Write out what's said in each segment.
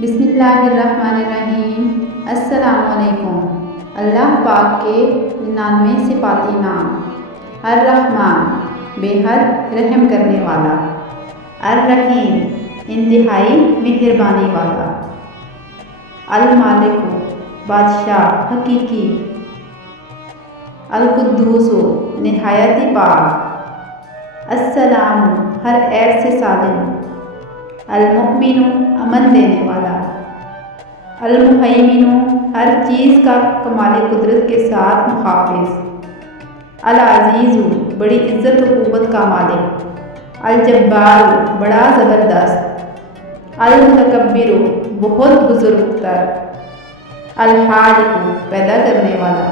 بسم اللہ الرحمن الرحیم۔ السلام علیکم۔ اللہ پاک کے 99 صفاتی نام: الرحمن بے حد رحم کرنے والا، الرحیم انتہائی مہربانی والا، المالک بادشاہ حقیقی، القدوس نہایت پاک، السلام ہر عیب سے سالم، المؤمن امن دینے والا، المہیمن ہر چیز کا کمال قدرت کے ساتھ محافظ، العزیز بڑی عزت و قوت کا مالک، الجبار بڑا زبردست، المتکبر بہت بزرگ تر، الخالق پیدا کرنے والا،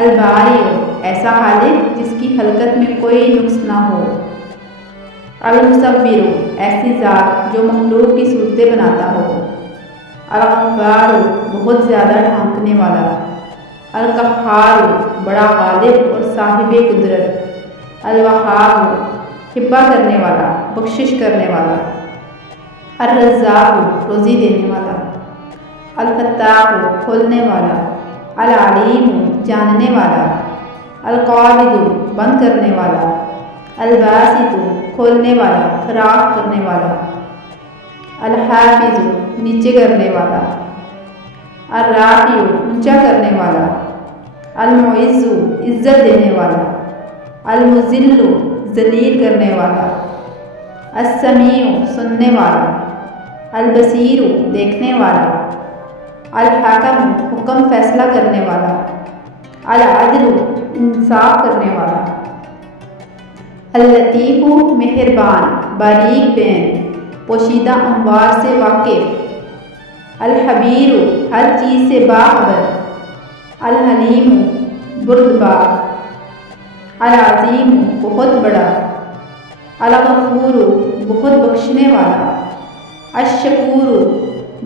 الباری ایسا خالق جس کی خلقت میں کوئی نقص نہ ہو، المصور ایسی ذات جو مخلوق کی صورتیں بناتا ہو، الغفار بہت زیادہ ڈھانکنے والا، القہار بڑا غالب اور صاحب قدرت، الوہاب ہبہ کرنے والا، بخشش کرنے والا، الرزاق روزی دینے والا، الفتاح کھولنے والا، العلیم جاننے والا، القابض بند کرنے والا، الباسط کھولنے والا، فراخ کرنے والا، الحافظ نیچے کرنے والا، الرافع اونچا کرنے والا، المعز عزت دینے والا، المذل ذلیل کرنے والا، السمیع سننے والا، البصیر دیکھنے والا، الحاکم حکم فیصلہ کرنے والا، العدل انصاف کرنے والا، اللطیف مہربان باریک بین پوشیدہ امور سے واقف، الخبیر ہر چیز سے باخبر، الحلیم بردبار، العظیم بہت بڑا، الغفور بہت بخشنے والا، الشکور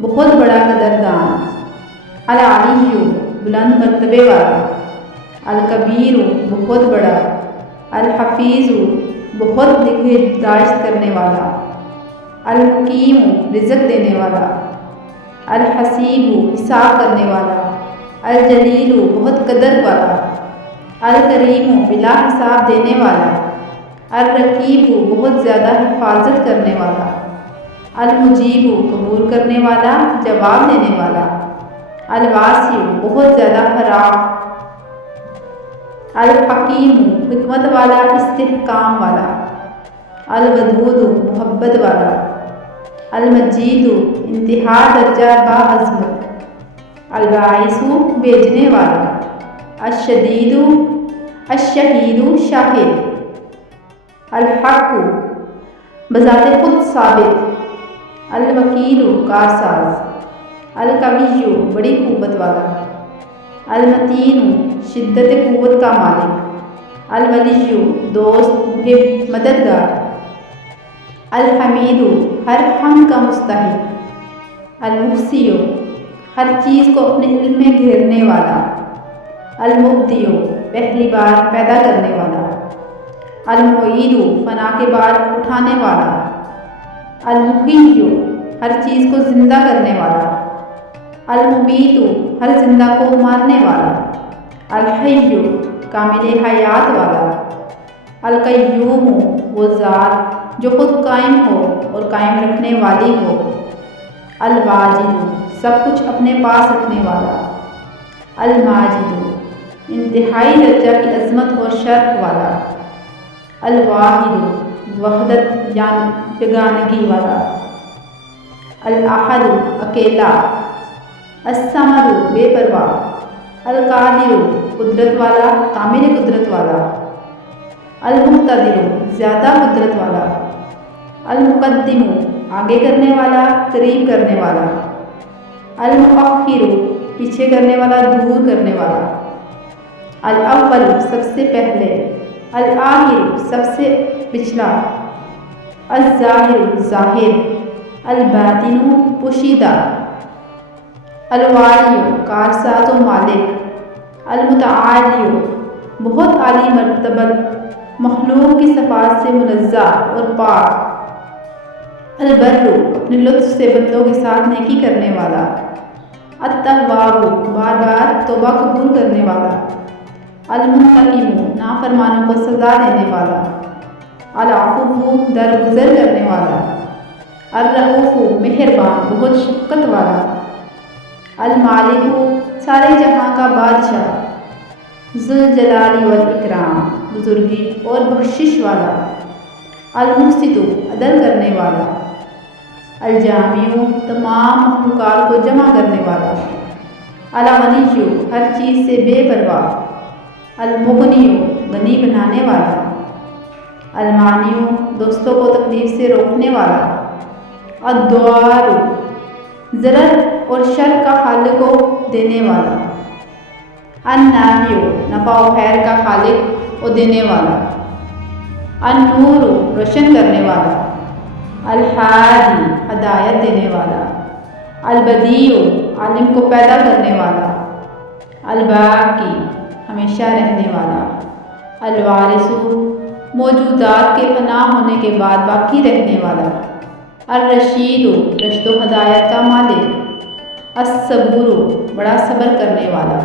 بہت بڑا قدردان، العلی بلند مرتبے والا، الکبیر بہت بڑا، الحفیظ بہت نگہداشت کرنے والا، المقیم رزق دینے والا، الحسیب حساب کرنے والا، الجلیل بہت قدر والا، الکریم بلا حساب دینے والا، الرقیب بہت زیادہ حفاظت کرنے والا، المجیب قبول کرنے والا، جواب دینے والا، الواسع بہت زیادہ فراخ، الحکیم حکمت والا، استحکام والا، الودود محبت والا، المجید انتہا درجہ باعظمت، الباعث بھیجنے والا، الشدید الشہید شاہد، الحق بذات خود ثابت، الوکیل کارساز، القوی بڑی قوت والا، المتین شدت قوت کا مالک، الولی دوست محب مددگار، الحمید ہر حمد کا مستحق، المحصی ہر چیز کو اپنے علم میں گھیرنے والا، المبدی پہلی بار پیدا کرنے والا، المعید فنا کے بعد اٹھانے والا، المحی ہر چیز کو زندہ کرنے والا، الممیت ہر زندہ کو مارنے والا، الحی کامل حیات والا، القیوم وہ ذات جو خود قائم ہو اور قائم رکھنے والی ہو، الواجد سب کچھ اپنے پاس رکھنے والا، الماجد انتہائی درجہ کی عظمت اور شرف والا، الواحد وحدت یگانگی والا، الاحد اکیلا، الصمد بے پرواہ، القادر قدرت والا، کامل قدرت والا، المقتدر زیادہ قدرت والا، المقدم آگے کرنے والا، قریب کرنے والا، المؤخر پیچھے کرنے والا، دور کرنے والا، الاول سب سے پہلے، الآخر سب سے پچھلا، الظاہر ظاہر، الباطن پوشیدہ، الوالی کارساز و مالک، المتعالی بہت عالی مرتبت، مخلوق کی صفات سے منزہ اور پاک، البر اپنے لطف سے بندوں کے ساتھ نیکی کرنے والا، التواب بار بار توبہ قبول کرنے والا، المنتقم نافرمانوں کو سزا دینے والا، العفو درگزر کرنے والا، الرؤوف مہربان بہت شفقت والا، المالک سارے جہاں کا بادشاہ، ذوالجلال والاکرام بزرگی اور بخشش والا، المقسط عدل کرنے والا، الجامع تمام مخلوقات کو جمع کرنے والا، الغنی ہر چیز سے بے پرواہ، المغنی غنی بنانے والا، المانع دوستوں کو تکلیف سے روکنے والا، الضار ضرر اور شر کا خالق و دینے والا، النافع نفع و خیر کا خالق و دینے والا، النور روشن کرنے والا، الہادی ہدایت دینے والا، البدیع عالم کو پیدا کرنے والا، الباقی ہمیشہ رہنے والا، الوارث موجودات کے فنا ہونے کے بعد باقی رہنے والا، الرشید رشد و ہدایت کا مالک، الصبور بڑا صبر کرنے والا۔